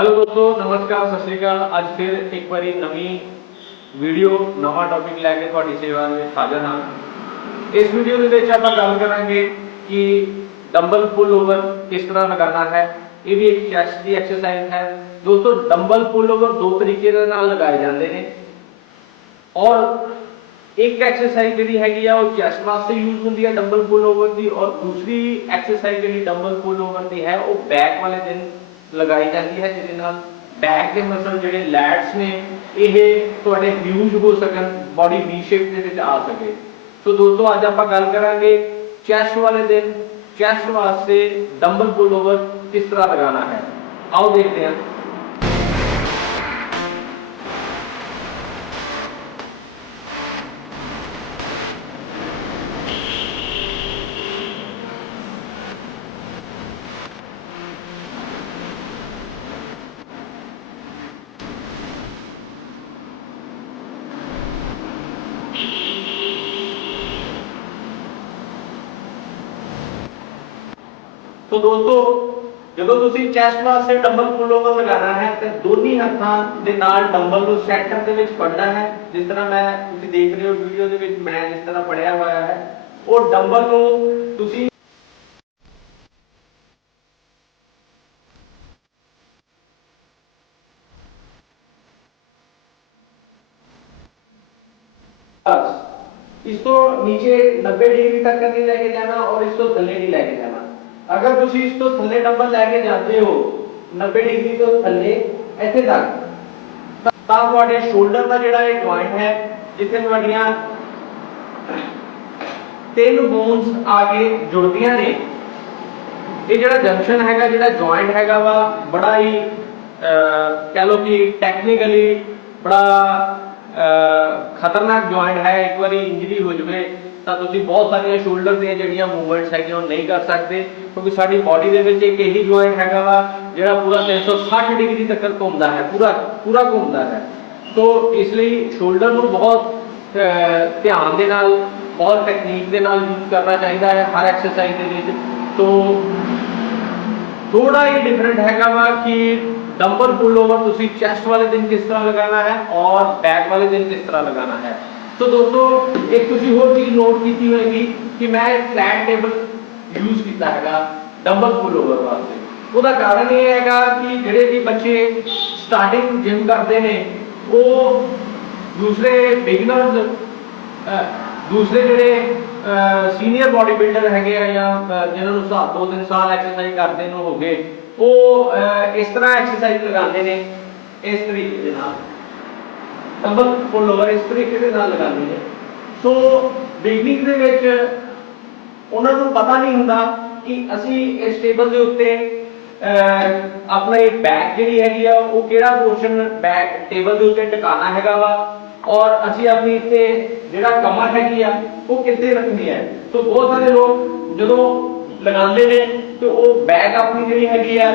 Hello ਦੋਸਤੋ ਨਮਸਕਾਰ ਸਤਿ ਸ਼੍ਰੀ ਅਕਾਲ ਅੱਜ ਫਿਰ ਇੱਕ ਵਾਰੀ ਨਵੀਂ ਵੀਡੀਓ ਨਵਾਂ ਟੌਪਿਕ ਲੈ ਕੇ ਤੁਹਾਡੀ ਸੇਵਾ ਦੇ ਵਿੱਚ ਹਾਜ਼ਰ ਹਾਂ ਇਸ ਵੀਡੀਓ ਦੇ ਵਿੱਚ ਆਪਾਂ ਗੱਲ ਕਰਾਂਗੇ ਕਿ ਡੰਬਲ ਪੁੱਲ ਓਵਰ ਕਿਸ ਤਰ੍ਹਾਂ ਲਗਾਉਣਾ ਹੈ ਇਹ ਵੀ ਇੱਕ ਚੈਸਟ ਦੀ ਐਕਸਰਸਾਈਜ਼ ਹੈ ਦੋਸਤੋ ਡੰਬਲ ਪੁੱਲ ਓਵਰ ਦੋ ਤਰੀਕੇ ਦੇ ਨਾਲ ਲਗਾਏ ਜਾਂਦੇ ਨੇ ਔਰ ਇੱਕ ਐਕਸਰਸਾਈਜ਼ ਜਿਹੜੀ ਹੈਗੀ ਆ ਉਹ ਚੈਸਟ ਵਾਸਤੇ ਯੂਜ਼ ਹੁੰਦੀ ਹੈ ਡੰਬਲ ਪੁੱਲ ਓਵਰ ਦੀ ਔਰ ਦੂਸਰੀ ਐਕਸਰਸਾਈਜ਼ ਜਿਹੜੀ ਡੰਬਲ ਪੁੱਲ ਓਵਰ ਦੀ ਹੈ ਉਹ ਬੈਕ ਵਾਲੇ ਦਿਨ ਲਗਾਈ ਜਾਂਦੀ ਹੈ, ਜਿਹਦੇ ਨਾਲ ਬੈਕ ਦੇ ਮਸਲ ਜਿਹੜੇ ਲੈਟਸ ਨੇ, ਇਹ ਤੁਹਾਡੇ ਹਿਊਜ ਹੋ ਸਕਣ ਬਾਡੀ ਵੀ ਸ਼ੇਪ ਦੇ ਵਿੱਚ ਆ ਸਕੇ। ਸੋ ਦੋਸਤੋ, ਅੱਜ ਆਪਾਂ ਗੱਲ ਕਰਾਂਗੇ ਚੈਸਟ ਵਾਲੇ ਦਿਨ ਚੈਸਟ ਵਾਸਤੇ ਡੰਬਲ ਪੁੱਲ ਓਵਰ ਕਿਸ ਤਰ੍ਹਾਂ ਲਗਾਉਣਾ ਹੈ। ਆਓ ਦੇਖਦੇ ਹਾਂ। ਸੋ ਦੋਸਤੋ, ਜਦੋਂ ਤੁਸੀਂ ਚੈਸਟ ਵਾਸਤੇ ਡੰਬਲ ਪੁੱਲ ਓਵਰ ਲਗਾਉਣਾ ਹੈ, ਤੇ ਦੋਨੀ ਹੱਥਾਂ ਦੇ ਨਾਲ ਡੰਬਲ ਨੂੰ ਸੈਂਟਰ ਦੇ ਵਿੱਚ ਫੜਨਾ ਹੈ। ਜਿਸ ਤਰ੍ਹਾਂ ਮੈਂ ਤੁਸੀਂ ਦੇਖ ਰਹੇ ਹੋ ਵੀਡੀਓ ਦੇ ਵਿੱਚ ਮੈਂ ਜਿਸ ਤਰ੍ਹਾਂ ਫੜਿਆ ਹੋਇਆ ਹੈ। ਉਹ ਡੰਬਲ ਨੂੰ ਤੁਸੀਂ ਇਸ ਤੋਂ ਨੀਚੇ 90 ਡਿਗਰੀ ਤੱਕ ਨਹੀਂ ਲੈ ਕੇ ਜਾਣਾ ਔਰ ਇਸ ਤੋਂ ਥੱਲੇ ਨਹੀਂ ਲੈ ਕੇ ਜਾਣਾ। ਅਗਰ ਤੁਸੀਂ ਇਸ ਤੋਂ ਥੱਲੇ ਡੰਬਲ ਲੈ ਕੇ ਜਾਂਦੇ ਹੋ 90 ਡਿਗਰੀ ਤੋਂ ਥੱਲੇ ਇੱਥੇ ਤੱਕ ਤਾਂ- ਤੁਹਾਡੇ ਸ਼ੋਲਡਰ ਦਾ ਜਿਹੜਾ ਇਹ ਜੁਆਇੰਟ ਹੈ ਜਿੱਥੇ ਤੁਹਾਡੀਆਂ ਤਿੰਨ ਬੋਨਸ ਆ ਕੇ ਜੁੜਦੀਆਂ ਨੇ ਇਹ ਜਿਹੜਾ ਜੰਕਸ਼ਨ ਹੈਗਾ ਜਿਹੜਾ ਜੁਆਇੰਟ ਹੈਗਾ ਵਾ ਬੜਾ ਹੀ ਅਹ, ਕਹਿ ਲਓ ਕਿ ਟੈਕਨੀਕਲੀ ਬੜਾ ਅਹ, ਖਤਰਨਾਕ ਜੁਆਇੰਟ ਹੈ ਇੱਕ ਵਾਰੀ ਇੰਜਰੀ ਹੋ ਜਵੇ ਤਾਂ ਤੁਸੀਂ ਬਹੁਤ ਸਾਰੀਆਂ ਸ਼ੋਲਡਰ ਦੀਆਂ ਜਿਹੜੀਆਂ ਮੂਵਮੈਂਟਸ ਹੈਗੀਆਂ, ਉਹ ਨਹੀਂ ਕਰ ਸਕਦੇ, ਕਿਉਂਕਿ ਸਾਡੀ ਬਾਡੀ ਦੇ ਵਿੱਚ ਇੱਕ ਇਹੀ ਜੁਆਇੰਟ ਹੈਗਾ ਵਾ, ਜਿਹੜਾ ਪੂਰਾ 360 ਡਿਗਰੀ ਤੱਕ ਘੁੰਮਦਾ ਹੈ, ਪੂਰਾ ਪੂਰਾ ਘੁੰਮਦਾ ਹੈ। ਸੋ ਇਸ ਲਈ ਸ਼ੋਲਡਰ ਨੂੰ ਬਹੁਤ ਧਿਆਨ ਦੇ ਨਾਲ, ਬਹੁਤ ਟੈਕਨੀਕ ਦੇ ਨਾਲ ਯੂਜ਼ ਕਰਨਾ ਚਾਹੀਦਾ ਹੈ ਹਰ ਐਕਸਰਸਾਈਜ਼ ਦੇ ਵਿੱਚ। ਸੋ ਥੋੜਾ ਹੀ ਡਿਫਰੈਂਟ ਹੈਗਾ ਵਾ ਕਿ ਡੰਬਲ ਪੁੱਲ ਓਵਰ ਤੁਸੀਂ ਚੈਸਟ ਵਾਲੇ ਦਿਨ ਕਿਸ ਤਰ੍ਹਾਂ ਲਗਾਉਣਾ ਹੈ ਔਰ ਬੈਕ ਵਾਲੇ ਦਿਨ ਕਿਸ ਤਰ੍ਹਾਂ ਲਗਾਉਣਾ ਹੈ। ਸੋ ਦੋਸਤੋ, ਇੱਕ ਤੁਸੀਂ ਹੋਰ ਚੀਜ਼ ਨੋਟ ਕੀਤੀ ਹੋਏਗੀ ਕਿ ਮੈਂ ਫਲੈਟ ਟੇਬਲ ਯੂਜ਼ ਕੀਤਾ ਹੈਗਾ ਡੰਬਲ ਪੁੱਲ ਓਵਰ ਵਾਸਤੇ। ਉਹਦਾ ਕਾਰਨ ਇਹ ਹੈਗਾ ਕਿ ਜਿਹੜੇ ਵੀ ਬੱਚੇ ਸਟਾਰਟਿੰਗ ਜਿਮ ਕਰਦੇ ਨੇ, ਉਹ ਦੂਸਰੇ ਬਿਗਨਰਸ ਦੂਸਰੇ ਜਿਹੜੇ ਸੀਨੀਅਰ ਬਾਡੀ ਬਿਲਡਰ ਹੈਗੇ ਆ ਜਾਂ ਜਿਹਨਾਂ ਨੂੰ ਸਾਲ ਦੋ ਤਿੰਨ ਸਾਲ ਐਕਸਰਸਾਈਜ਼ ਕਰਦੇ ਨੂੰ ਹੋ ਗਏ, ਉਹ ਇਸ ਤਰ੍ਹਾਂ ਐਕਸਰਸਾਈਜ਼ ਲਗਾਉਂਦੇ ਨੇ, ਇਸ ਤਰੀਕੇ ਦੇ ਨਾਲ। ਡੰਬਲ ਪੁੱਲ ਇਸ ਤਰੀਕੇ ਦੇ ਨਾਲ ਲਗਾਉਂਦੇ ਨੇ। ਸੋ ਬਿਗਨਿੰਗ ਦੇ ਵਿੱਚ ਉਹਨਾਂ ਨੂੰ ਪਤਾ ਨਹੀਂ ਹੁੰਦਾ ਕਿ ਅਸੀਂ ਇਸ ਟੇਬਲ ਦੇ ਉੱਤੇ ਅਹ, ਆਪਣਾ ਇਹ ਬੈਕ ਜਿਹੜੀ ਹੈਗੀ ਆ ਉਹ ਕਿਹੜਾ ਪੋਰਸ਼ਨ ਬੈਕ ਟੇਬਲ ਦੇ ਉੱਤੇ ਟਿਕਾਣਾ ਹੈਗਾ ਵਾ ਔਰ ਅਸੀਂ ਆਪਣੀ ਇੱਥੇ ਜਿਹੜਾ ਕਮਰ ਹੈਗੀ ਆ ਉਹ ਕਿੱਥੇ ਰੱਖਣੀ ਹੈ। ਸੋ ਬਹੁਤ ਸਾਰੇ ਲੋਕ ਜਦੋਂ ਲਗਾਉਂਦੇ ਨੇ ਤੇ ਉਹ ਬੈਕ ਆਪਣੀ ਜਿਹੜੀ ਹੈਗੀ ਆ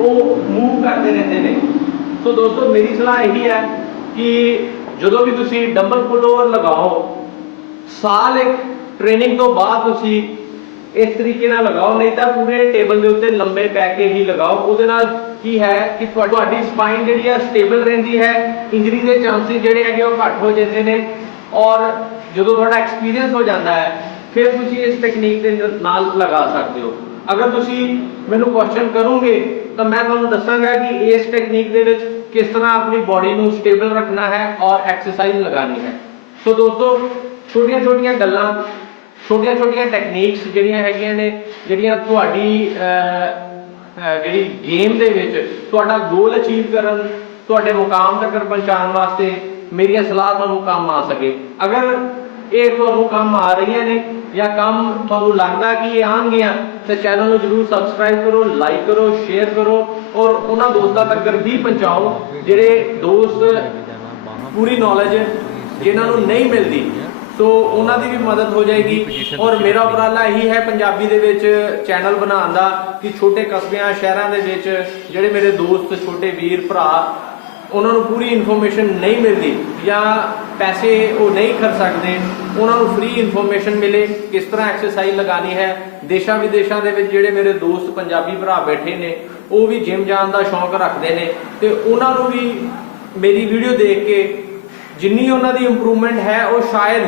ਉਹ ਮੂਵ ਕਰਦੇ ਰਹਿੰਦੇ ਨੇ। ਸੋ ਦੋਸਤੋ ਮੇਰੀ ਸਲਾਹ ਇਹੀ ਹੈ ਕਿ ਜਦੋਂ ਵੀ ਤੁਸੀਂ ਡੰਬਲ ਪੁੱਲ ਓਵਰ ਲਗਾਓ, ਸਾਲ ਇੱਕ ਟ੍ਰੇਨਿੰਗ ਤੋਂ ਬਾਅਦ ਤੁਸੀਂ ਇਸ ਤਰੀਕੇ ਨਾਲ ਲਗਾਓ, ਨਹੀਂ ਤਾਂ ਪੂਰੇ ਟੇਬਲ ਦੇ ਉੱਤੇ ਲੰਬੇ ਪੈ ਕੇ ਹੀ ਲਗਾਓ। ਉਹਦੇ ਨਾਲ ਕੀ ਹੈ ਕਿ ਤੁਹਾ- ਤੁਹਾਡੀ ਸਪਾਈਨ ਜਿਹੜੀ ਹੈ ਸਟੇਬਲ ਰਹਿੰਦੀ ਹੈ ਇੰਜਰੀ ਦੇ ਚਾਂਸਸ ਜਿਹੜੇ ਹੈਗੇ ਉਹ ਘੱਟ ਹੋ ਜਾਂਦੇ ਨੇ ਔਰ ਜਦੋਂ ਤੁਹਾਡਾ ਐਕਸਪੀਰੀਅੰਸ ਹੋ ਜਾਂਦਾ ਹੈ, ਫਿਰ ਤੁਸੀਂ ਇਸ ਟੈਕਨੀਕ ਦੇ ਨਾਲ ਲਗਾ ਸਕਦੇ ਹੋ। ਅਗਰ ਤੁਸੀਂ ਮੈਨੂੰ ਕੁਐਸਚਨ ਕਰੋਗੇ ਤਾਂ ਮੈਂ ਤੁਹਾਨੂੰ ਦੱਸਾਂਗਾ ਕਿ ਇਸ ਟੈਕਨੀਕ ਦੇ ਵਿੱਚ ਕਿਸ ਤਰ੍ਹਾਂ ਆਪਣੀ ਬਾਡੀ ਨੂੰ ਸਟੇਬਲ ਰੱਖਣਾ ਹੈ ਔਰ ਐਕਸਰਸਾਈਜ਼ ਲਗਾਣੀ ਹੈ। ਸੋ ਦੋਸਤੋ ਛੋਟੀਆਂ ਛੋਟੀਆਂ ਗੱਲਾਂ ਛੋਟੀਆਂ ਛੋਟੀਆਂ ਟੈਕਨੀਕਸ ਜਿਹੜੀਆਂ ਹੈਗੀਆਂ ਨੇ, ਜਿਹੜੀਆਂ ਤੁਹਾਡੀ ਜਿਹੜੀ ਗੇਮ ਦੇ ਵਿੱਚ ਤੁਹਾਡਾ ਗੋਲ ਅਚੀਵ ਕਰਨ, ਤੁਹਾਡੇ ਮੁਕਾਮ ਤੱਕ ਪਹੁੰਚਾਉਣ ਵਾਸਤੇ ਮੇਰੀਆਂ ਸਲਾਹ ਤੁਹਾਨੂੰ ਕੰਮ ਆ ਸਕੇ। ਅਗਰ ਇਹ ਤੁਹਾਨੂੰ ਕੰਮ ਆ ਰਹੀਆਂ ਨੇ ਜਾਂ ਕੰਮ ਤੁਹਾਨੂੰ ਲੱਗਦਾ ਕਿ ਇਹ ਆਉਣਗੀਆਂ, ਤਾਂ ਚੈਨਲ ਨੂੰ ਜਰੂਰ ਸਬਸਕ੍ਰਾਈਬ ਕਰੋ ਲਾਈਕ ਕਰੋ ਸ਼ੇਅਰ ਕਰੋ ਔਰ ਉਹਨਾਂ ਦੋਸਤਾਂ ਤੱਕ ਵੀ ਪਹੁੰਚਾਓ ਜਿਹੜੇ ਦੋਸਤ ਪੂਰੀ ਨੌਲੇਜ ਜਿਨ੍ਹਾਂ ਨੂੰ ਨਹੀਂ ਮਿਲਦੀ। ਸੋ ਉਹਨਾਂ ਦੀ ਵੀ ਮਦਦ ਹੋ ਜਾਏਗੀ ਔਰ ਮੇਰਾ ਉਪਰਾਲਾ ਇਹੀ ਹੈ ਪੰਜਾਬੀ ਦੇ ਵਿੱਚ ਚੈਨਲ ਬਣਾਉਣ ਦਾ ਕਿ ਛੋਟੇ ਕਸਬਿਆਂ, ਸ਼ਹਿਰਾਂ ਦੇ ਵਿੱਚ ਜਿਹੜੇ ਮੇਰੇ ਦੋਸਤ, ਛੋਟੇ ਵੀਰ, ਭਰਾ ਉਹਨਾਂ ਨੂੰ ਪੂਰੀ ਇਨਫੋਰਮੇਸ਼ਨ ਨਹੀਂ ਮਿਲਦੀ ਜਾਂ ਪੈਸੇ ਉਹ ਨਹੀਂ ਖਰਚ ਸਕਦੇ, ਉਹਨਾਂ ਨੂੰ ਫ੍ਰੀ ਇਨਫੋਰਮੇਸ਼ਨ ਮਿਲੇ ਕਿਸ ਤਰ੍ਹਾਂ ਐਕਸਰਸਾਈਜ਼ ਲਗਾਣੀ ਹੈ। ਦੇਸ਼ਾਂ ਵਿਦੇਸ਼ਾਂ ਦੇ ਵਿੱਚ ਜਿਹੜੇ ਮੇਰੇ ਦੋਸਤ ਪੰਜਾਬੀ ਭਰਾ ਬੈਠੇ ਨੇ, ਉਹ ਵੀ ਜਿਮ ਜਾਣ ਦਾ ਸ਼ੌਂਕ ਰੱਖਦੇ ਨੇ ਤੇ ਉਹਨਾਂ ਨੂੰ ਵੀ ਮੇਰੀ ਵੀਡੀਓ ਦੇਖ ਕੇ ਜਿੰਨੀ ਉਹਨਾਂ ਦੀ ਇੰਪਰੂਵਮੈਂਟ ਹੈ, ਉਹ ਸ਼ਾਇਦ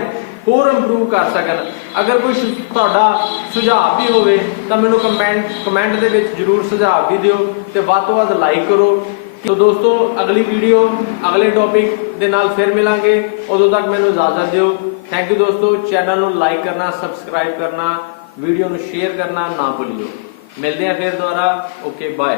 ਹੋਰ ਇੰਪਰੂਵ ਕਰ ਸਕਣ। ਅਗਰ ਕੋਈ ਸੁ- ਤੁਹਾਡਾ ਸੁਝਾਅ ਵੀ ਹੋਵੇ ਤਾਂ ਮੈਨੂੰ ਕਮੈਂਟ ਕਮੈਂਟ ਦੇ ਵਿੱਚ ਜਰੂਰ ਸੁਝਾਅ ਵੀ ਦਿਓ ਤੇ ਵੱਧ ਤੋਂ ਵੱਧ ਲਾਈਕ ਕਰੋ। ਤੋ ਦੋਸਤੋ, ਅਗਲੀ ਵੀਡੀਓ ਅਗਲੇ ਟੌਪਿਕ ਦੇ ਨਾਲ ਫਿਰ ਮਿਲਾਂਗੇ। ਉਦੋਂ ਤੱਕ ਮੈਨੂੰ ਇਜਾਜ਼ਤ ਦਿਓ। ਥੈਂਕ ਯੂ ਦੋਸਤੋ। ਚੈਨਲ ਨੂੰ ਲਾਈਕ ਕਰਨਾ ਸਬਸਕ੍ਰਾਈਬ ਕਰਨਾ ਵੀਡੀਓ ਨੂੰ ਸ਼ੇਅਰ ਕਰਨਾ ਨਾ ਭੁੱਲਿਓ। ਮਿਲਦੇ ਹਾਂ ਫਿਰ ਦੁਬਾਰਾ। Okay bye